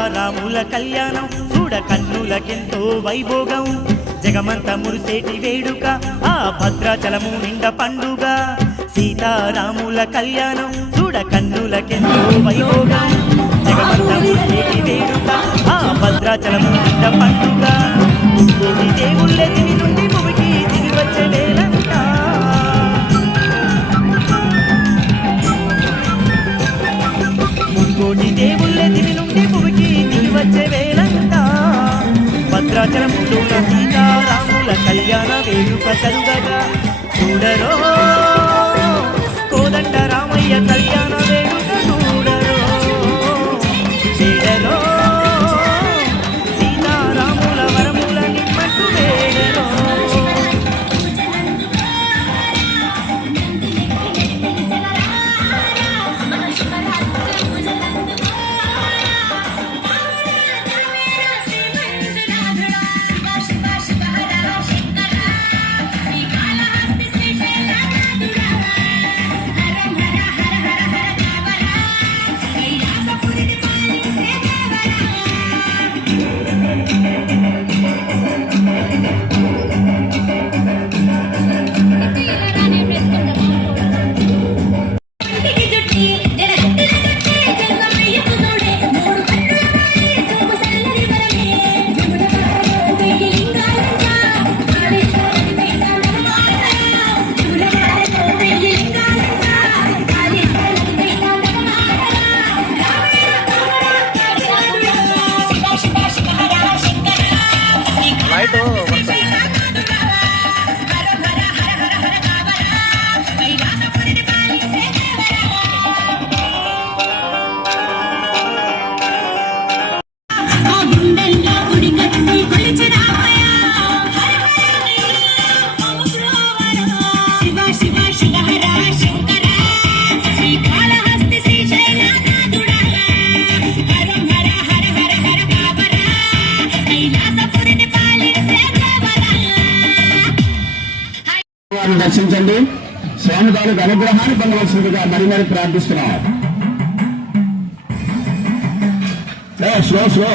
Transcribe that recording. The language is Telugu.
సీతారాముల కళ్యాణం చూడ కన్నులకెంతో వైభోగం జగమంత మురిసేటి వేడుక ఆ భద్రాచలము నిండ పండుగ సీతారాముల కళ్యాణం చూడ కన్నులకెంతో వైభోగం జగమంత మురిసేటి వేడుక ఆ భద్రాచలము నిండ పండుగ దేవుళ్ళ దివి నుండి భూమికి దిగి వచ్చే వేళంట ముక్కోటి దేవుళ్ళ దివి నుండి భూమికి దిగి వచ్చే వేళంట భద్రాచలములో సీతారాముల కళ్యాణ వేడుక కలుగగా చూడరో కోదండ రామయ్య కళ్యాణ వేడుక చూడరో చూడరో సీతారాముల వరముల నిమ్మట్టు వేడరో దర్శించండి. స్వామి తాలూకు అనుగ్రహాన్ని పొందవలసిందిగా మరి ప్రార్థిస్తున్నాం. స్లో